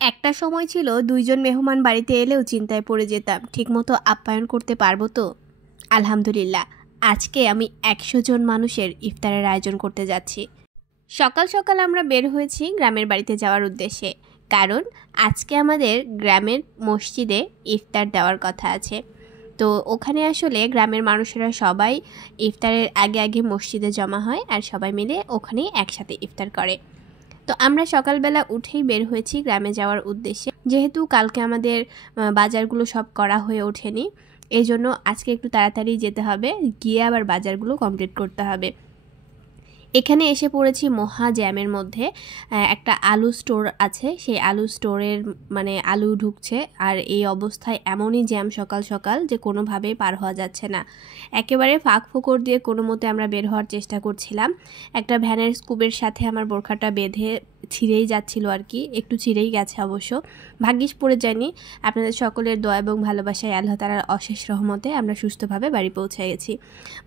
একটা সময় ছিল ২ জন মেহমান বাড়িতে এলেও চিন্তায় পড়ে যেতাম ঠিকমতো আপ্যায়ন করতে পারবো তো। আলহামদুলিল্লাহ, আজকে আমি ১০০ জন মানুষের ইফতারের আয়োজন করতে যাচ্ছি। সকাল সকাল আমরা বের হয়েছি গ্রামের বাড়িতে যাওয়ার উদ্দেশ্যে, কারণ আজকে আমাদের গ্রামের মসজিদে ইফতার দেওয়ার কথা আছে। তো ওখানে আসলে গ্রামের মানুষেরা সবাই ইফতারের আগে আগে মসজিদে জমা হয় আর সবাই মিলে ওখানেই একসাথে ইফতার করে। তো আমরা সকালবেলা উঠেই বের হয়েছি গ্রামে যাওয়ার উদ্দেশ্যে, যেহেতু কালকে আমাদের বাজারগুলো সব করা হয়ে ওঠেনি, এই জন্য আজকে একটু তাড়াতাড়ি যেতে হবে, গিয়ে আবার বাজারগুলো কমপ্লিট করতে হবে। এখানে এসে পড়েছি মহা জ্যামের মধ্যে। একটা আলু স্টোর আছে, সেই আলু স্টোরের আলু ঢুকছে, আর এই অবস্থায় এমনই জ্যাম সকাল সকাল যে কোনোভাবেই পার হওয়া যাচ্ছে না। একেবারে ফাঁক ফোকর দিয়ে কোনো মতে আমরা বের হওয়ার চেষ্টা করছিলাম। একটা ভ্যানের স্কুপের সাথে আমার বোরখাটা বেঁধে ছিঁড়েই যাচ্ছিল আর কি, একটু ছিঁড়েই গেছে অবশ্য, ভাগ্যিস পড়ে যায়নি। আপনাদের সকলের দোয়া এবং ভালোবাসায় আল্লাহ তাআলার অশেষ রহমতে আমরা সুস্থভাবে বাড়ি পৌঁছে গেছি।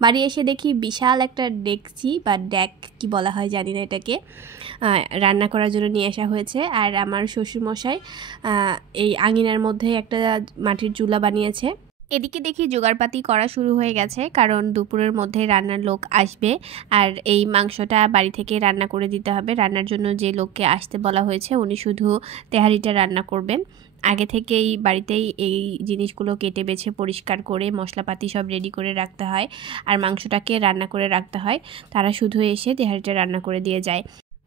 বাড়ি এসে দেখি বিশাল একটা ডেকচি বা ড্যাক কি বলা হয় জানি না, এটাকে রান্না করার জন্য নিয়ে আসা হয়েছে। আর আমার শ্বশুরমশাই এই আঙিনার মধ্যে একটা মাটির চুলা বানিয়েছে। এদিকে দেখি জোগাড়পাতি করা শুরু হয়ে গেছে, কারণ দুপুরের মধ্যে রান্নার লোক আসবে আর এই মাংসটা বাড়ি থেকে রান্না করে দিতে হবে। রান্নার জন্য যে লোককে আসতে বলা হয়েছে উনি শুধু তেহারিটা রান্না করবেন। আগে থেকেই বাড়িতেই এই জিনিসগুলো কেটে বেছে পরিষ্কার করে মশলাপাতি সব রেডি করে রাখতে হয়, আর মাংসটাকে রান্না করে রাখতে হয়। তারা শুধু এসে তেহারিটা রান্না করে দিয়ে যায়।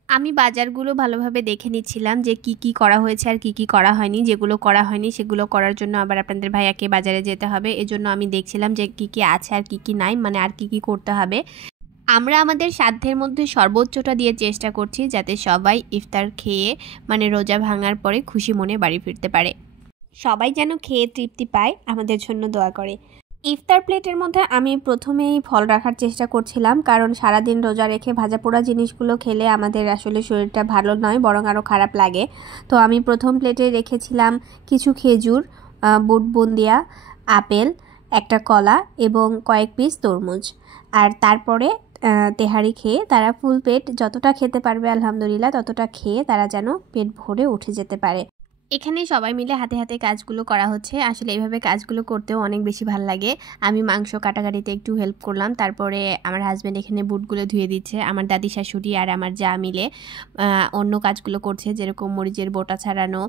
আমি বাজারগুলো ভালোভাবে দেখে নিচ্ছিলাম যে কি কি করা হয়েছে আর কি কি করা হয়নি। যেগুলো করা হয়নি সেগুলো করার জন্য আবার আপনাদের ভাইয়াকে বাজারে যেতে হবে, এজন্য আমি দেখছিলাম যে কি কি আছে আর কি কি নাই, আর কি কি করতে হবে। আমরা আমাদের সাধ্যের মধ্যে সর্বোচ্চটা দিয়ে চেষ্টা করছি যাতে সবাই ইফতার খেয়ে রোজা ভাঙার পরে খুশি মনে বাড়ি ফিরতে পারে। সবাই যেন খেয়ে তৃপ্তি পায়, আমাদের জন্য দোয়া করে। ইফতার প্লেটের মধ্যে আমি প্রথমেই ফল রাখার চেষ্টা করছিলাম, কারণ সারাদিন রোজা রেখে ভাজা পোড়া জিনিসগুলো খেলে আমাদের আসলে শরীরটা ভালো নয়, বরং আরও খারাপ লাগে। তো আমি প্রথম প্লেটে রেখেছিলাম কিছু খেজুর, বুট বুন্দিয়া, আপেল, একটা কলা এবং কয়েক পিস তরমুজ। আর তারপরে তেহারি খেয়ে তারা ফুল পেট যতটা খেতে পারবে আলহামদুলিল্লাহ ততটা খেয়ে তারা যেন পেট ভরে উঠে যেতে পারে। এখানে সবাই মিলে হাতে হাতে কাজগুলো করা হচ্ছে। আসলে এইভাবে কাজগুলো করতেও অনেক বেশি ভালো লাগে। আমি মাংস কাটাকাটিতে একটু হেল্প করলাম, তারপরে আমার হাজব্যান্ড এখানে বুটগুলো ধুয়ে দিচ্ছে, আমার দাদি শাশুড়ি আর আমার যা মিলে অন্য কাজগুলো করছে, যেরকম মরিচের বোটা ছাড়ানো,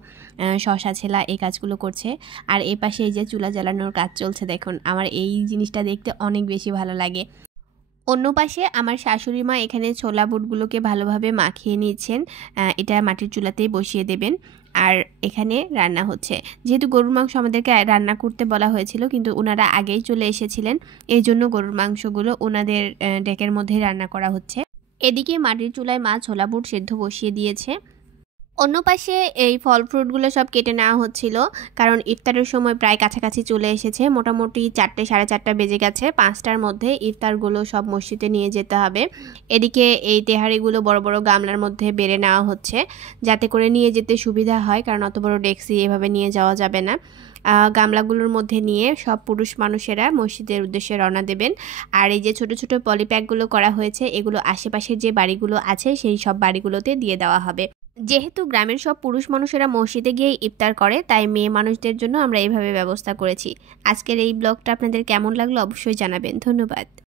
শশা ছেলা, এই কাজগুলো করছে। আর এই পাশে এই যে চুলা জ্বালানোর কাজ চলছে, দেখুন আমার এই জিনিসটা দেখতে অনেক বেশি ভালো লাগে। অন্য পাশে আমার শাশুড়ি মা এখানে ছোলা বুটগুলোকে ভালোভাবে মাখিয়ে নিচ্ছেন, এটা মাটির চুলাতেই বসিয়ে দেবেন। আর এখানে রান্না হচ্ছে, যেহেতু গরুর মাংস আমাদেরকে রান্না করতে বলা হয়েছিল, কিন্তু ওনারা আগেই চলে এসেছিলেন, এই জন্য গরুর মাংসগুলো ওনাদের ডেকের মধ্যেই রান্না করা হচ্ছে। এদিকে মাটির চুলায় মা ছোলা বুট সেদ্ধ বসিয়ে দিয়েছে। অন্য পাশে এই ফল ফ্রুটগুলো সব কেটে নেওয়া হচ্ছিল, কারণ ইফতারের সময় প্রায় কাছাকাছি চলে এসেছে। মোটামুটি 4টে সাড়ে 4টা বেজে গেছে, 5টার মধ্যে ইফতারগুলো সব মসজিদে নিয়ে যেতে হবে। এদিকে এই তেহারিগুলো বড় বড় গামলার মধ্যে বেড়ে নেওয়া হচ্ছে, যাতে করে নিয়ে যেতে সুবিধা হয়, কারণ অত বড় ডেক্সি এভাবে নিয়ে যাওয়া যাবে না। গামলাগুলোর মধ্যে নিয়ে সব পুরুষ মানুষেরা মসজিদের উদ্দেশ্যে রওনা দেবেন। আর এই যে ছোট ছোট পলিপ্যাকগুলো করা হয়েছে, এগুলো আশেপাশের যে বাড়িগুলো আছে সেই সব বাড়িগুলোতে দিয়ে দেওয়া হবে। যেহেতু গ্রামের সব পুরুষ মানুষেরা মসজিদে গিয়ে ইফতার করে, তাই মেয়ে মানুষদের জন্য আমরা এইভাবে ব্যবস্থা করেছি। আজকের এই ব্লগটা আপনাদের কেমন লাগলো অবশ্যই জানাবেন। ধন্যবাদ।